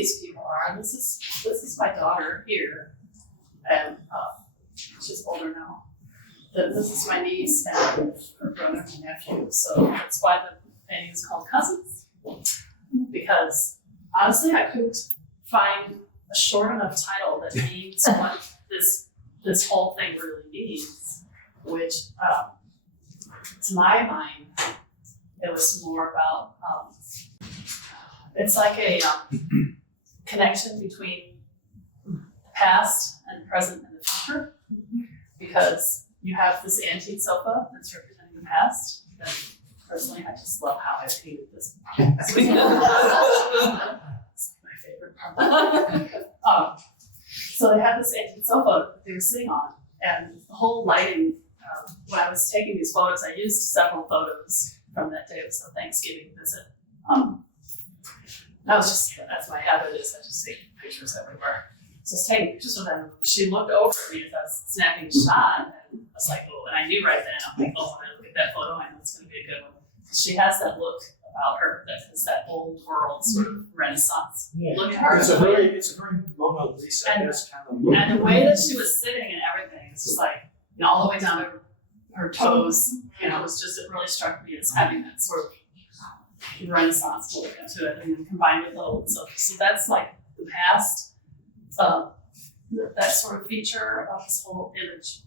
these people are. This is my daughter here, and she's older now. This is my niece and her brother and nephew. So that's why the painting is called Cousins. Because honestly, I couldn't find a short enough title that means what this whole thing really means. Which, to my mind, it was more about it's like a connection between the past and present and the future, because you have this antique sofa that's representing the past. And personally, I just love how I painted this. It's my favorite part. So they had this antique sofa that they were sitting on, and the whole lighting. When I was taking these photos, I used several photos from that day. It was a Thanksgiving visit. That's my habit, is I just take pictures everywhere. So I was taking pictures of them. She looked over at me as I was snapping a shot, and I was like, oh, and I knew right then, I'm like, oh, when I look at that photo, I know it's going to be a good one. She has that look about her that is that old world sort of Renaissance look at her. It's a very Mona Lisa kind of look. And the way that she was sitting and everything, it's just like, all the way down to her toes, it was just, it really struck me as having that sort of Renaissance look to it, and then combined with the old. So that's like the past, that sort of feature of this whole image.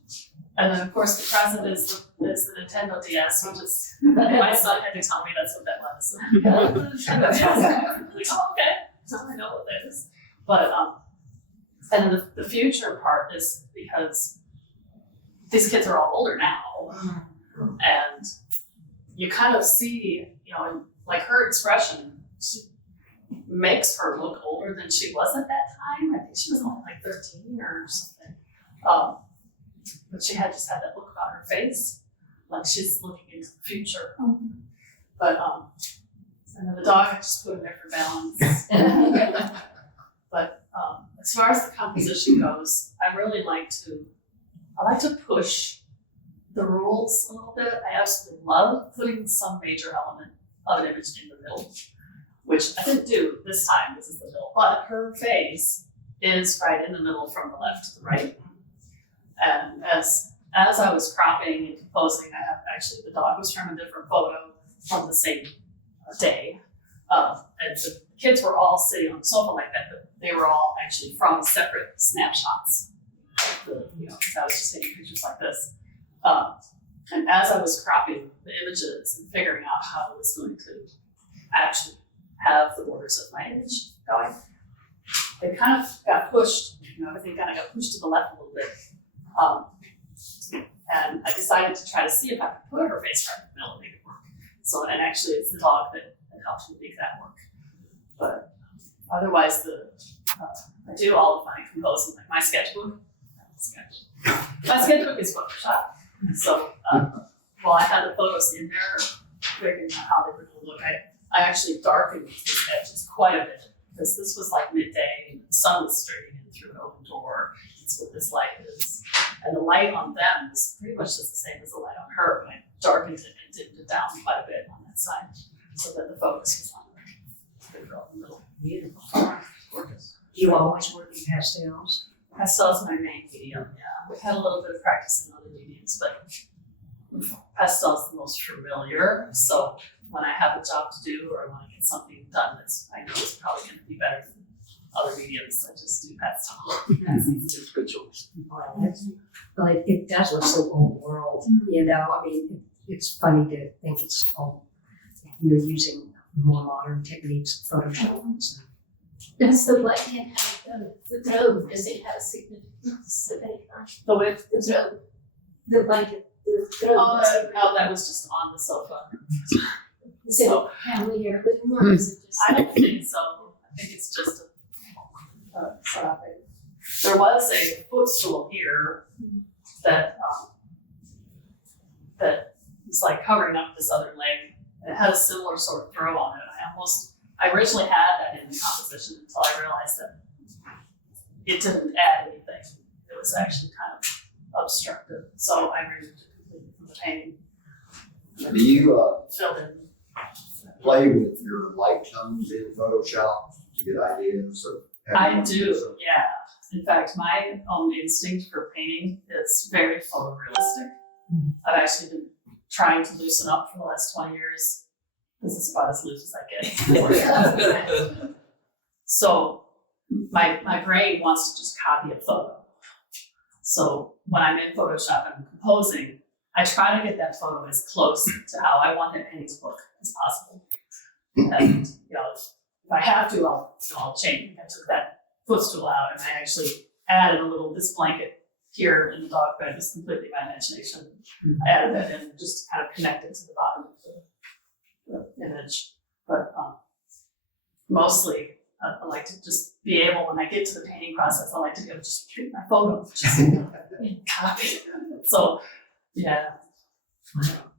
And then of course the present is the Nintendo DS, which is, my son had to tell me that's what that was. Nintendo DS. I'm like, oh, okay, so I know what that is. But, and then the future part is because these kids are all older now, and you kind of see, and like her expression makes her look older than she was at that time. I think she was only like 13 or something. But she just had that look about her face, like she's looking into the future. But and then the dog, I just put in there for balance. But as far as the composition goes, I like to push the rules a little bit. I absolutely love putting some major element of an image in the middle, which I didn't do this time. This is the middle, but her face is right in the middle from the left to the right. And as I was cropping and composing, I have actually, the dog was from a different photo from the same day. And the kids were all sitting on the sofa like that, but they were all actually from separate snapshots. So I was just taking pictures like this. And as I was cropping the images and figuring out how I was going to actually have the borders of my image going, they kind of got pushed, everything kind of got pushed to the left a little bit. And I decided to try to see if I could put her face right in the middle and make it work. So, and actually it's the dog that helped me make that work. But otherwise, I do all of my composing, like my sketchbook. My sketchbook is Photoshop. So while I had the photos in there, figuring out how they were going to look, I actually darkened these edges quite a bit, because this was like midday and the sun was streaming in through an open door. That's what this light is. And the light on them is pretty much just the same as the light on her, but I darkened it and dimmed it down quite a bit on that side so that the focus was on the girl in the middle. Beautiful. Gorgeous. You always work in pastels? Pastel is my main medium, yeah. We've had a little bit of practice in other mediums, but pastel is the most familiar. So when I have a job to do or when I get something done that's I know it's probably going to be better than other mediums, I just do pastel. It's a good choice. Well, it does look so old world, I mean, it's funny to think it's all, you're using more modern techniques of Photoshop. So. Does the white hand have the robe? Does it have significance of any kind? The width? The robe. The blanket. The robe. Oh, that was just on the sofa. Is it family or living room, or is it just? I don't think so. I think it's just there was a footstool here that was like covering up this other leg, and it had a similar sort of throw on it. I originally had that in the composition until I realized that it didn't add anything. It was actually kind of obstructive. So I removed it completely from the painting. Do you filled in. play with your light tones in Photoshop you get ideas of. I do, yeah. In fact, my own instinct for painting is very photorealistic. I've actually been trying to loosen up for the last 20 years. This is about as loose as I get. So my brain wants to just copy a photo. So when I'm in Photoshop and I'm composing, I try to get that photo as close to how I want that painting to look as possible. And if I have to, I'll change. I took that footstool out and I actually added this blanket here in the dog bed. It's completely my imagination. I added that in just to kind of connect it to the bottom of the image. But mostly I like to just be able, when I get to the painting process, I like to be able to just treat my photo, just copy. So, yeah.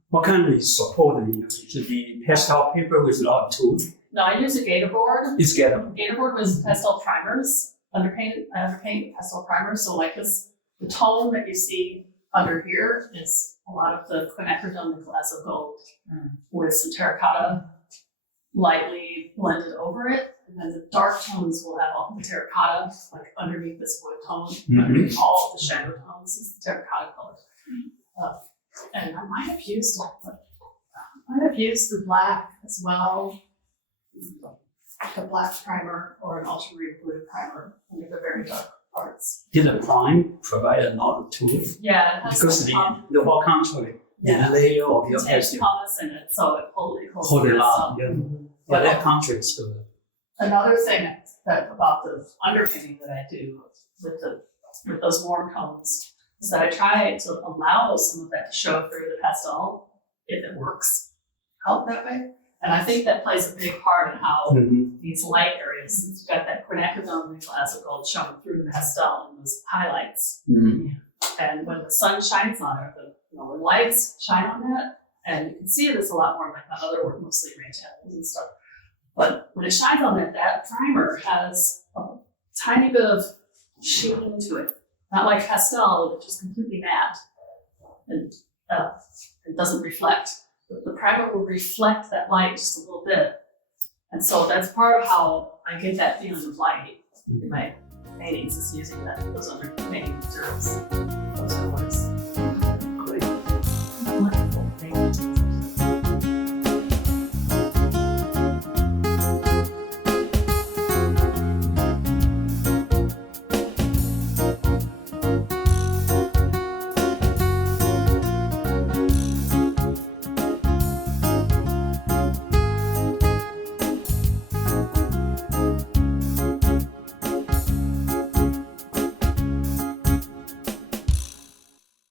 What kind of support do you use? Is it the pastel paper with a lot of tools? No, I use a gator board. It's gettable. Gator board with pastel primers, I underpaint pastel primers. So like this, the tone that you see under here is a lot of the quinacridone glass of gold with some terracotta lightly blended over it. And then the dark tones will have all the terracotta, like underneath this wood tone. Mhm. All of the shadow tones is the terracotta color. And I might have used the black as well. The black primer or an ultramarine blue primer under the very dark parts. Did the prime provide a lot of tools? Yeah, it has Because some the whole country, Yeah. the layer of your contains pastel pumice in it, so it holds hold it the up. stuff. Yeah. But That country is good. another thing about the underpainting that I do with those warm tones is that I try to allow some of that to show through the pastel if it works out that way. And I think that plays a big part in how these light areas, since you've got that quinacridone and glass of gold showing through the pastel and those highlights. And when the sun shines on it, the lights shine on that, and you can see this a lot more in like my other work, mostly ranch animals and stuff. But when it shines on it, that primer has a tiny bit of sheen to it. Not like pastel, which is completely matte and it doesn't reflect. But the primer will reflect that light just a little bit. And so that's part of how I get that feeling of light in my paintings, is using those underpainting materials.